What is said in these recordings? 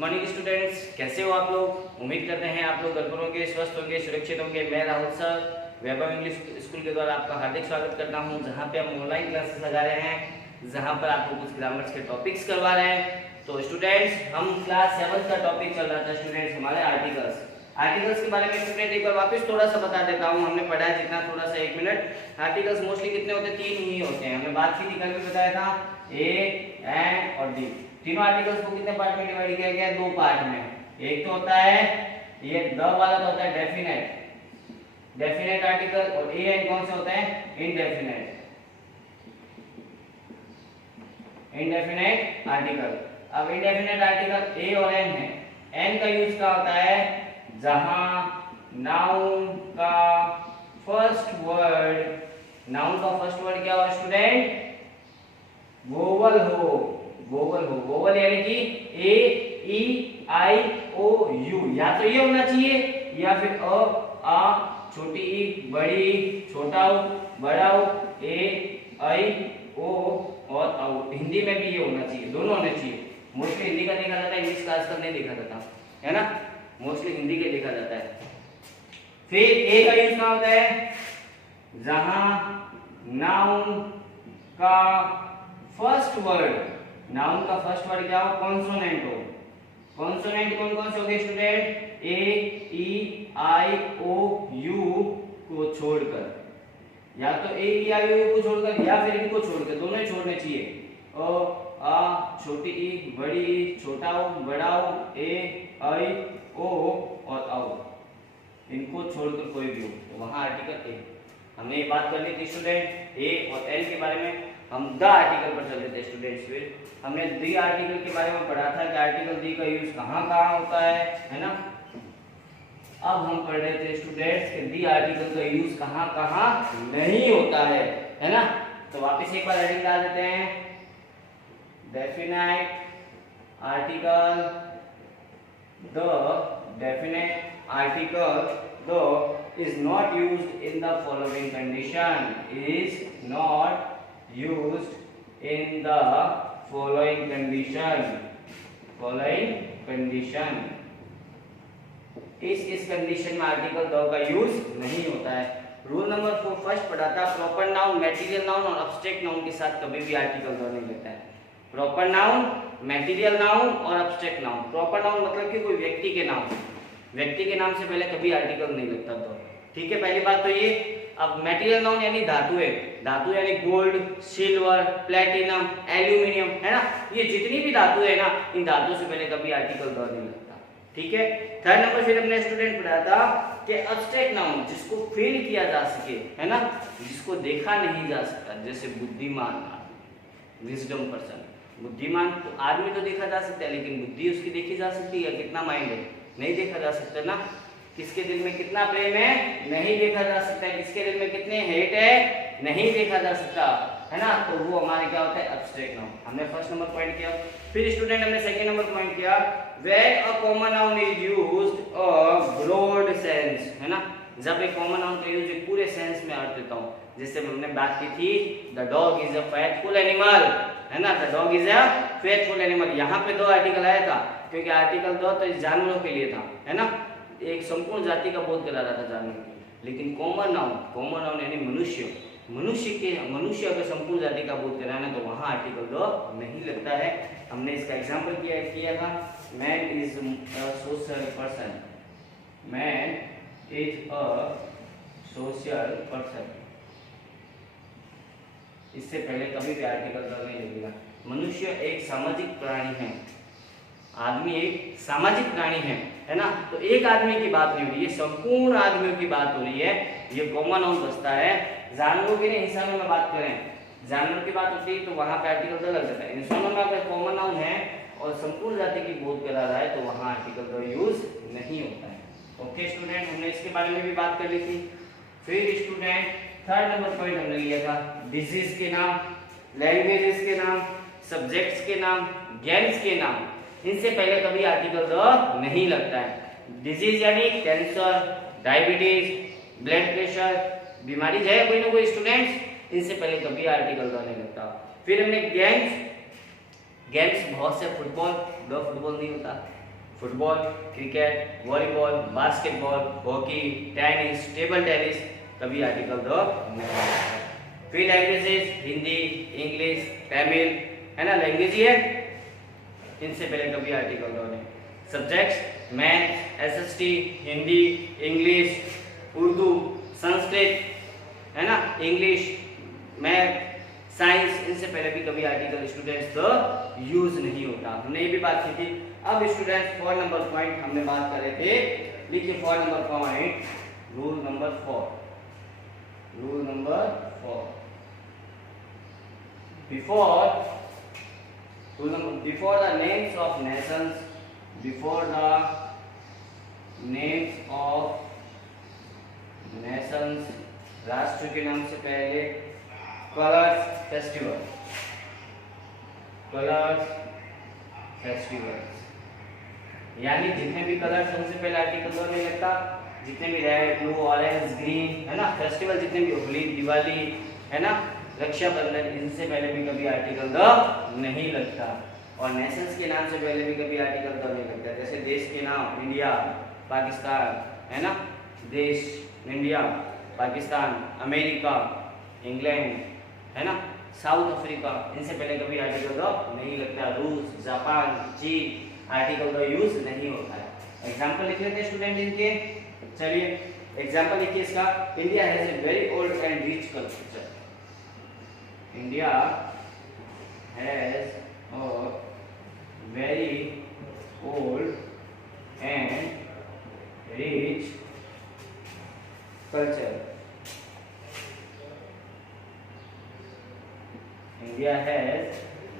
Morning students, कैसे हो आप लोग। उम्मीद करते हैं आप लोग घर पर होंगे, स्वस्थ होंगे, सुरक्षित होंगे। मैं राहुल सर वैभव इंग्लिश स्कूल के द्वारा आपका हार्दिक स्वागत करता हूं, जहां पे हम ऑनलाइन क्लासेस लगा रहे हैं, जहां पर आपको कुछ ग्रामर्स के टॉपिक्स करवा रहे हैं। तो स्टूडेंट्स, हम क्लास 7 का टॉपिक चल रहा था स्टूडेंट्स हमारे आर्टिकल्स के बारे में। स्टूडेंट एक बार वापस थोड़ा सा बता देता हूँ, हमने पढ़ा है जितना थोड़ा सा 1 मिनट। आर्टिकल्स मोस्टली कितने होते हैं? 3 ही होते हैं। हमने बात की थी, कल भी बताया था, ए, एन और डी। तीनों आर्टिकल्स को कितने पार्ट में डिवाइड किया गया है? 2 पार्ट में। एक तो होता है ये द वाला, तो होता है डेफिनेट आर्टिकल, और ए एन कौन से होते हैं? Indefinite article. अब इनडेफिनेट आर्टिकल ए और एन है। एन का यूज क्या होता है? जहां नाउन का फर्स्ट वर्ड क्या हो स्टूडेंट? वोवल हो। वोवल यानी कि ए, ई, आई, ओ, यू। या तो ये होना चाहिए या फिर अ, आ, छोटी ई, बड़ी ई, छोटा उ, बड़ा उ, ए, आई, ओ और औ। हिंदी में भी ये होना चाहिए, दोनों होने चाहिए। मोस्टली हिंदी का देखा जाता है, इंग्लिश का आजकल नहीं देखा जाता है ना, मोस्टली हिंदी के देखा जाता है। फिर ए का यूज क्या होता है? जहां नाउन का फर्स्ट वर्ड क्या हो? कॉन्सोनेंट हो। कॉन्सोनेंट कौन कौन से हो गए student? A, E, I, O, you को छोड़कर, या तो ए, ई, आई, ओ, यू को छोड़कर या फिर इनको छोड़कर, दोनों ही छोड़ने चाहिए। अ, आ, छोटी ई, बड़ी ई, छोटा ओ, बड़ा ओ, ए, आई, ओ और औ, इनको छोड़कर कोई भी हो तो वहां आर्टिकल ए। हमने ये बात कर ली थी स्टूडेंट ए और एल के बारे में। हम द आर्टिकल पर चलते थे स्टूडेंट्स। फिर हमने दी आर्टिकल के बारे में पढ़ा था कि आर्टिकल दी का यूज कहाँ कहाँ होता है ना। अब हम पढ़ रहे थे स्टूडेंट्स कि दी आर्टिकल का यूज कहाँ कहाँ नहीं होता है ना। तो वापस एक बार हेडिंग डाल देते हैं, definite article, the definite article the is not used in the following condition, is not used in the following condition। इस कंडीशन में आर्टिकल द का यूज नहीं होता है। रूल नंबर 4 फर्स्ट पढ़ा था, प्रॉपर नाउन, मैटेरियल नाउन और abstract noun के साथ कभी भी आर्टिकल द नहीं लगता है। प्रॉपर नाउन, मैटेरियल नाउन और एब्स्ट्रैक्ट नाउन। प्रॉपर नाउन मतलब कि कोई व्यक्ति के नाम से पहले कभी आर्टिकल नहीं लगता तो, ठीक है, पहली बात तो ये। अब मैटेरियल नाउन यानी धातु यानी गोल्ड, सिल्वर, प्लेटिनम, एल्यूमिनियम, है ना, ये जितनी भी धातु है ना, इन धातुओं से पहले कभी आर्टिकल द नहीं लगता, ठीक है। थर्ड नंबर फिर हमने स्टूडेंट पढ़ा था कि एब्स्ट्रैक्ट नाउन, जिसको फील किया जा सके, है ना, जिसको देखा नहीं जा सकता, जैसे बुद्धिमान, विजडम पर्सन। बुद्धिमान तो आदमी तो देखा जा सकता है, लेकिन बुद्धि उसकी देखी जा सकती है? कितना माइंड है? नहीं देखा जा सकता ना। किसके दिल में कितना प्रेम है? नहीं देखा जा सकता है। किसके दिल में कितने हेट है? नहीं देखा जा सकता, है ना। तो वो हमारे क्या होता है? Abstract noun. हमने फर्स्ट नंबर पॉइंट किया। फिर स्टूडेंट हमने सेकंड नंबर पॉइंट किया, when a common noun is used a broad sense, है ना, जब एक कॉमन नाउन का यूज पूरे सेंस में अर्थ देता हूं। जैसे हमने बात की थी, the dog is a faithful animal, है ना, the dog is a faithful animal. यहाँ पे 2 आर्टिकल आया था, क्योंकि आर्टिकल 2 तो जानवरों के लिए था, है ना, एक संपूर्ण जाति का बोध करा रहा था जानवर की। लेकिन कॉमन नाउन यानी मनुष्य अगर संपूर्ण जाति का बोध कराना तो वहां आर्टिकल 2 नहीं लगता है। हमने इसका एग्जांपल किया था, man is a social person, man is a social person. इससे पहले कभी भी आर्टिकल 2 नहीं लगेगा। मनुष्य एक सामाजिक प्राणी है, आदमी एक सामाजिक प्राणी है ना। तो एक आदमी की बात नहीं हो रही है, संपूर्ण आदमियों की बात हो रही है। ये कॉमन नाउन बचता है। जानवरों की नहीं, इंसानों में बात करें, जानवर की बात होती है तो वहां पे आर्टिकल 2 लग जाता है। इंसानों में अगर कॉमन नाउन है और संपूर्ण जाति की बोध करा रहा है तो वहां आर्टिकल 2 यूज नहीं होता है। ओके स्टूडेंट, हमने इसके बारे में भी बात कर ली थी। फिर स्टूडेंट थर्ड नंबर पॉइंट हमने लिया था, डिजीज के नाम, लैंग्वेजेस के नाम, सब्जेक्ट्स के नाम, गेम्स के नाम, इनसे पहले कभी आर्टिकल 2 नहीं लगता है। डिजीज यानी कैंसर, डायबिटीज, ब्लड प्रेशर, बीमारी है कोई ना कोई स्टूडेंट्स, इनसे पहले कभी आर्टिकल 2 नहीं लगता। फिर हमने गेम्स बहुत से, फुटबॉल 2 फुटबॉल नहीं होता, football, cricket, volleyball, basketball, hockey, tennis, table tennis कभी आर्टिकल द नहीं लगता है। फिर लैंग्वेजेस हिंदी, इंग्लिश, तमिल, है ना, लैंग्वेज ही है, इनसे पहले कभी आर्टिकल द नहीं। Subjects math, SST, Hindi, English, Urdu, Sanskrit, है ना, इंग्लिश, मैथ, साइंस, इनसे पहले भी कभी आर्टिकल स्टूडेंट्स द यूज नहीं होता। हमने ये भी बात की थी। अब स्टूडेंट्स 4 नंबर पॉइंट हमने बात कर रहे थे, लिखिए 4 number point, rule number 4। Rule number 4, before the names of Nations, before the names of Nations, राष्ट्र के नाम से पहले, कलर्स फेस्टिवल, कलर्स फेस्टिवल्स, यानी जितने भी कलर्स उनसे पहले आर्टिकल दो नहीं लगता, जितने भी रेड, ब्लू, ऑरेंज, ग्रीन, है ना, फेस्टिवल जितने भी, होली, दिवाली, है ना, रक्षाबंधन, इनसे पहले भी कभी आर्टिकल द नहीं लगता। और नेशंस के नाम से पहले भी कभी आर्टिकल द नहीं लगता। जैसे देश के नाम इंडिया, पाकिस्तान, है ना, देश इंडिया, पाकिस्तान, अमेरिका, इंग्लैंड, है ना, साउथ अफ्रीका, इनसे पहले कभी आर्टिकल द नहीं लगता। रूस, जापान, चीन, आर्टिकल द यूज नहीं होता है। एग्जांपल लिख लेते हैं स्टूडेंट इनके। चलिए एग्जांपल लिखिए इसका। India has a very old and rich culture. India has a very old and rich culture. India has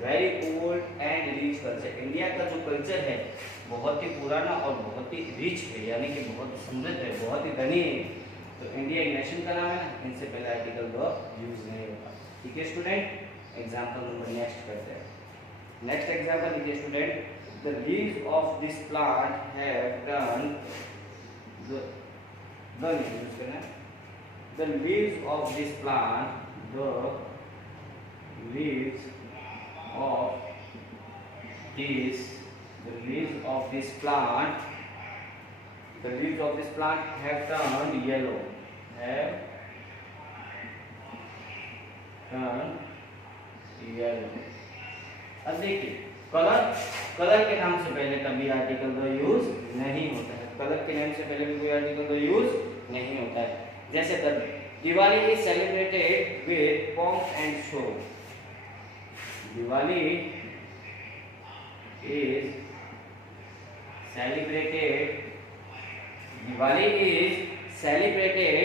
very old and rich culture. India का जो कल्चर है बहुत ही पुराना और बहुत ही रिच है, यानी कि बहुत समृद्ध है, बहुत ही धनी है। तो इंडिया एक नेशन का नाम है ना, इनसे पहले आर्टिकल द यूज नहीं होता। ठीक है स्टूडेंट, एग्जांपल नंबर नेक्स्ट करते हैं। नेक्स्ट एग्जांपल लिखिए student. The leaves of this plant have turn the leaves of this plant, the leaves of this plant have turned yellow, अब देखिए कलर के नाम से पहले कभी आर्टिकल द यूज नहीं होता है। कलर के नाम से पहले भी कोई आर्टिकल द यूज नहीं होता है। जैसे Diwali is celebrated with pomp and show. Diwali is celebrated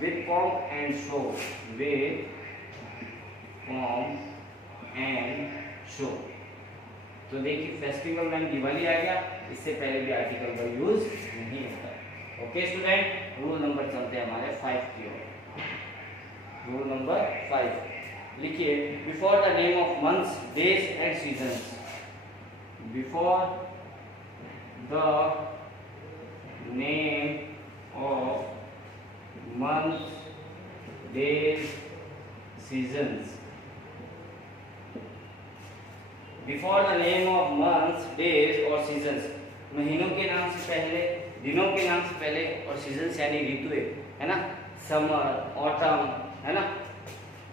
with pomp and show, तो देखिए फेस्टिवल में दिवाली आ गया, इससे पहले भी आर्टिकल का यूज नहीं होता है। ओके स्टूडेंट, रूल नंबर चलते हैं हमारे 5 की ओर। रूल नंबर 5 लिखिए। Before the name of months, days and seasons, before the name of months, days, seasons, before the name of months, days और seasons, महीनों के नाम से पहले, दिनों के नाम से पहले, और सीजन्स यानी ऋतुएं, है ना, समर, ऑटम, है ना,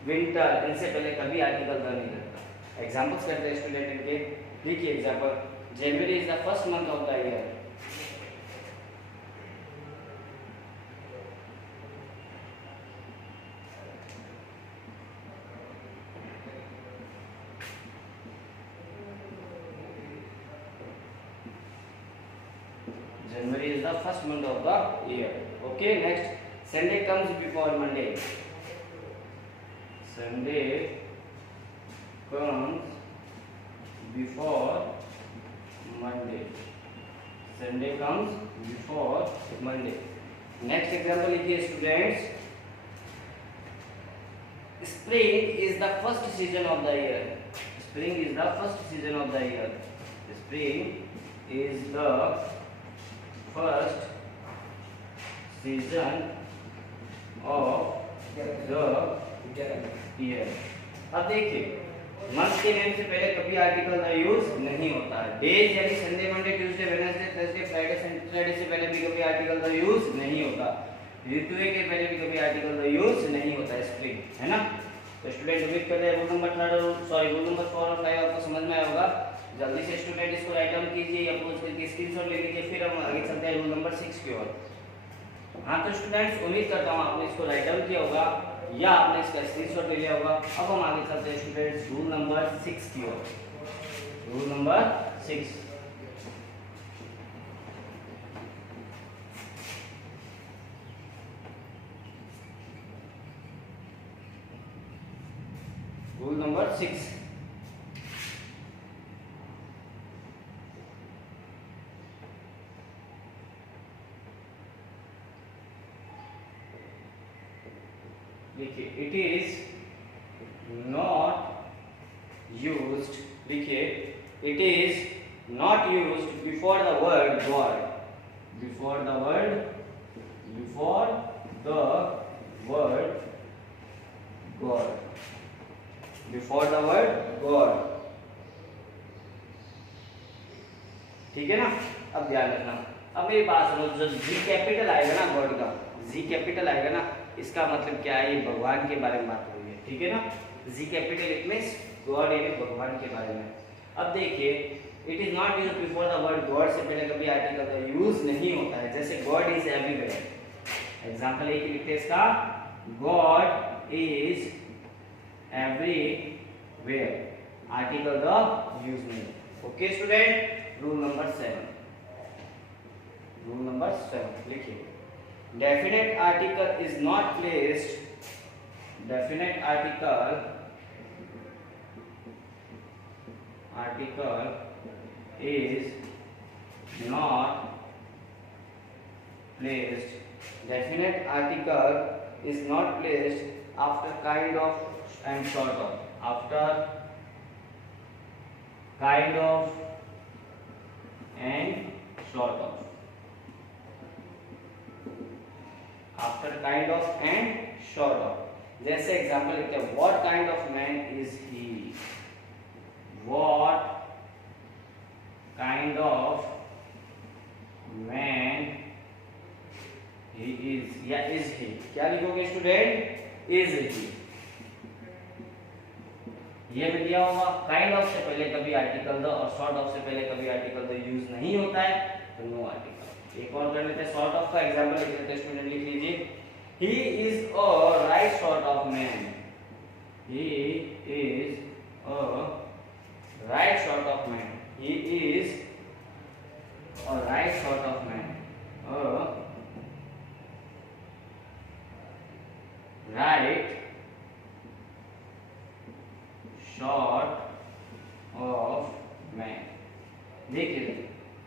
विंटर, इनसे पहले कभी आर्टिकल द नहीं लगता। एग्जांपल्स करते हैं स्टूडेंट इनके। देखिए example, January is the first month of the year. January is the first month of the year. Okay, next, Sunday comes before Monday. Sunday comes before Monday. Sunday comes before Monday. Next example लिखिए students. Spring is the first season of the year. Spring is the first season of the year. Spring is the first season of the year. अब देखिए month के name से पहले कभी article का use नहीं होता है। डेज यानी Sunday, Monday, Tuesday, Wednesday, Thursday, Friday, Saturday से पहले भी कभी आर्टिकल का यूज नहीं होता। ऋतु के पहले भी कभी आर्टिकल का यूज नहीं होता है, स्प्रिंग, है ना। तो स्टूडेंट रिपीट कर रहे हैं, रूल नंबर 4 और 5 आपको समझ में आया होगा। जल्दी से स्टूडेंट इसको राइट डाउन कीजिए या पोस्ट करके स्क्रीनशॉट ले लीजिए, फिर हम आगे चलते हैं रूल नंबर 6 की ओर। हाँ तो स्टूडेंट्स उम्मीद करता हूँ आपने इसको राइट डाउन किया होगा या आपने इसका स्क्रीनशॉट ले लिया होगा। अब हम आगे चलते हैं स्टूडेंट्स रूल नंबर 6 की ओर। रूल नंबर 6, रूल नंबर 6, लिखिए इट इज नॉट यूज्ड, लिखिए it is not used before the word God, before the word God, before the word God, ठीक है ना। अब ध्यान रखना, अब मेरी बात सुनो, जो जी कैपिटल आएगा ना गॉड का, जी कैपिटल आएगा ना, इसका मतलब क्या है, ये भगवान के बारे में बात हो रही है, ठीक है ना। G capital it means God, यानी भगवान के बारे में। अब देखिए it is not used before the word God से पहले कभी आर्टिकल का यूज नहीं होता है। जैसे गॉड इज एवरीवेयर, एग्जांपल एक लिखते हैं इसका, गॉड इज एवरीवेयर, आर्टिकल का यूज नहीं। Okay student, rule number 7, rule number 7 लिखिए, definite article is not placed, definite article is not placed, definite article is not placed after kind of and sort of, after kind of and sort of, after kind of and short of। जैसे example लेते हैं, what kind of man is he, what kind of man he is, या is he, क्या लिखोगे student, is he, ये मिल गया होगा। Kind of से पहले कभी आर्टिकल द और शॉर्ट ऑफ से पहले कभी आर्टिकल द यूज नहीं होता है, तो नो आर्टिकल। एक और कर लेते हैं, शॉर्ट ऑफ का एग्जांपल लिख लेते हैं स्टूडेंट, लिख लीजिए, he is a right sort of man, he is a right sort of man, he is a right sort of man, a right sort of man। देखिए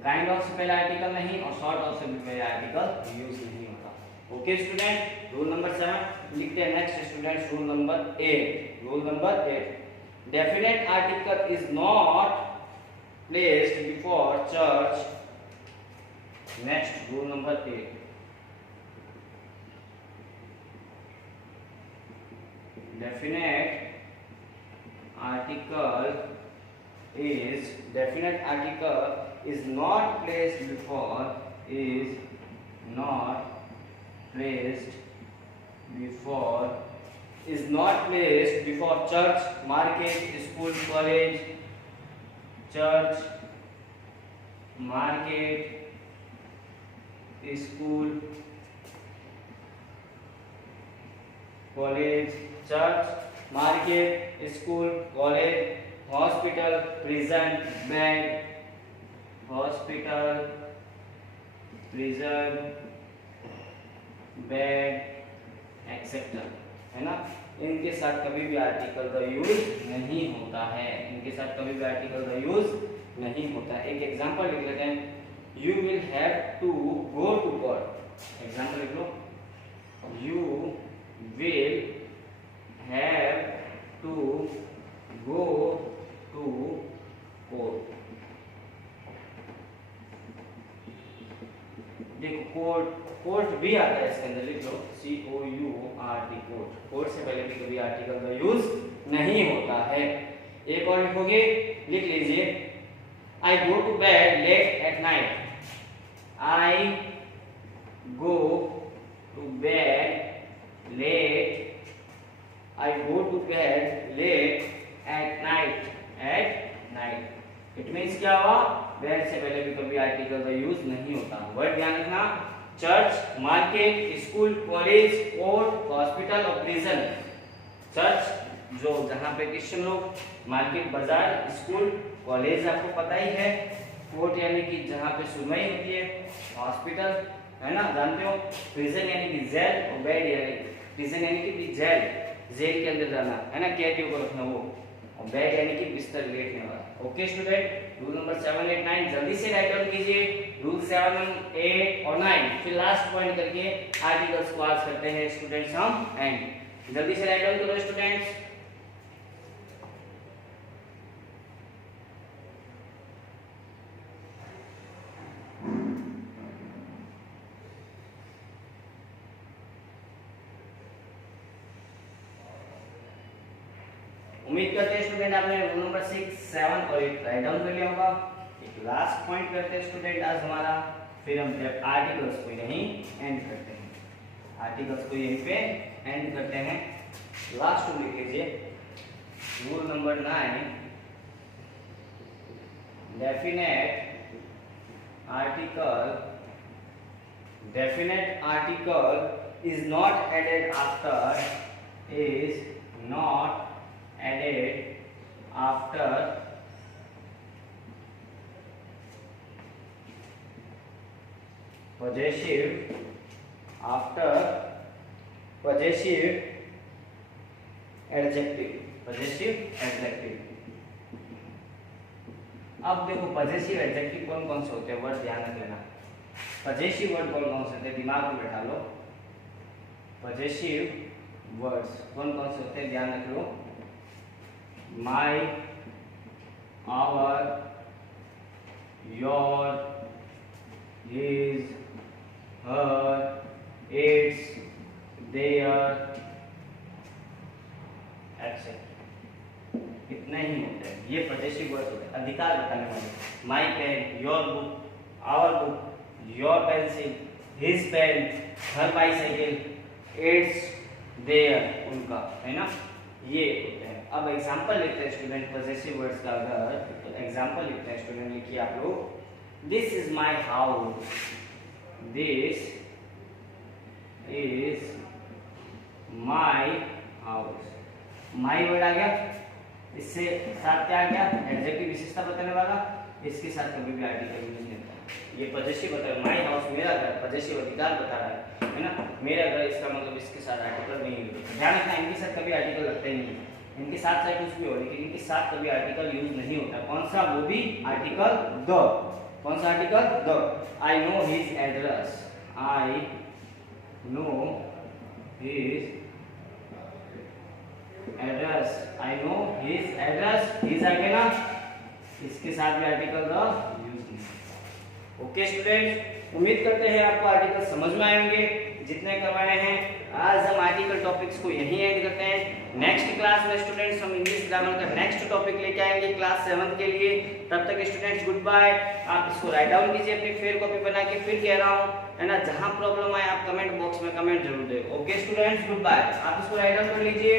काइंड ऑफ से पहले article नहीं और शॉर्ट ऑफ से पहले article use नहीं होता। Okay student, rule number 7 लिखते हैं। Next students rule number 8, rule number 8, definite article is not placed before church. Next rule number 8, definite article is not placed before, is not placed before church, market, school, college, church, market, school, college, church, market, school, college, hospital, prison, bank, hospital, prison, bank, etc. है ना। इनके साथ कभी भी article का use नहीं होता है, इनके साथ कभी भी आर्टिकल का यूज नहीं होता है। एक एग्जांपल लिख लेते हैं, you will have to go to court. Example लिख लो, you will have to go to court. देखो कोर्ट, कोर्ट भी आता है इसके अंदर, लिख लो COURT, कोर्ट। कोर्ट से पहले भी कभी आर्टिकल का यूज नहीं होता है। एक और लिखोगे, लिख लीजिए, I go to bed late at night, I go to bed late, I go to bed late at night. It means क्या हुआ, बेड से पहले भी कभी आर्टिकल का यूज नहीं होता। वर्ड ध्यान रखना, church, market, school, college, court, hospital और प्रिजन। चर्च जो जहाँ पे क्रिश्चियन लोग, मार्केट बाजार, स्कूल, कॉलेज आपको पता ही है, कोर्ट यानी कि जहाँ पे सुनवाई होती है, हॉस्पिटल है ना, जानते हो, प्रिजन यानी कि जेल, और बेड यानी प्रिजन यानी कि जेल, जेल के अंदर जाना है ना, कैदियों को रखना वो, और बेड यानी कि बिस्तर लेटने वाला। ओके स्टूडेंट, रूल नंबर 7, 8, 9 जल्दी से राइट डाउन कीजिए, रूल 7, 8 और 9, फिर लास्ट पॉइंट करके आर्टिकल्स को आज करते हैं स्टूडेंट्स हम एंड। जल्दी से राइट डाउन करो स्टूडेंट्स। उम्मीद करते हैं स्टूडेंट आपने रूल नंबर 6, 7 और 8 राइट डाउन कर लिया होगा। एक लास्ट पॉइंट करते हैं स्टूडेंट आज हमारा, फिर हम आर्टिकल्स को यहीं एंड करते हैं, आर्टिकल्स को यहीं पे एंड करते हैं। लास्ट में लिख लीजिए rule number 9, definite article is not added after possessive adjective। अब देखो पजेसिव एडजेक्टिव कौन कौन से होते हैं, वर्ड ध्यान रख लेना। पजेसिव वर्ड कौन कौन से होते हैं, दिमाग में बैठा लो। पजेसिव वर्ड्स कौन कौन से होते हैं, ध्यान रख लो। My, our, your, his, her, its, their, etcetera. इतने ही होते हैं, ये पजेसिव वर्ड्स होते हैं, अधिकार बताने वाले। My pen, your book, our book, your pencil, his pen, her bicycle, its, their, उनका, है ना, ये होते हैं। अब एग्जांपल लिखते हैं स्टूडेंट पजेसिव वर्ड्स का, अगर तो एग्जांपल लिखते हैं स्टूडेंट, लिखिए आप लोग, this is my house, this is my house. My word आ गया, इससे साथ क्या आ गया, एडजेक्टिव विशेषता बताने वाला, इसके साथ कभी भी आर्टिकल यूज नहीं होता। ये पजेसिव बता रहा है, माय हाउस मेरा घर, पजेसिव अधिकार बता रहा है ना, मेरा घर, इसका मतलब इसके साथ आर्टिकल नहीं यूज। ध्यान रखना, इनके साथ कभी आर्टिकल लगता ही नहीं है, इनके साथ चाहे कुछ भी हो, लेकिन इनके साथ कभी आर्टिकल यूज नहीं होता। कौन सा, वो भी आर्टिकल द। कौन सा article, the. I know his address, I know his address, I know his address, his आ गया ना, इसके साथ भी आर्टिकल द यूज नहीं। ओके स्टूडेंट्स, उम्मीद करते हैं आपको आर्टिकल समझ में आएंगे जितने करवाए हैं। आज हम आर्टिकल टॉपिक्स को यहीं एंड करते हैं। नेक्स्ट क्लास में स्टूडेंट्स हम इंग्लिश ग्रामर का नेक्स्ट टॉपिक लेके आएंगे क्लास 7 के लिए। तब तक स्टूडेंट्स गुड बाय। आप इसको राइट डाउन कीजिए अपनी फेयर कॉपी बना के, फिर कह रहा हूँ है ना, जहां प्रॉब्लम आए आप कमेंट बॉक्स में कमेंट जरूर दें। Okay students good bye. आप इसको राइट डाउन कर लीजिए।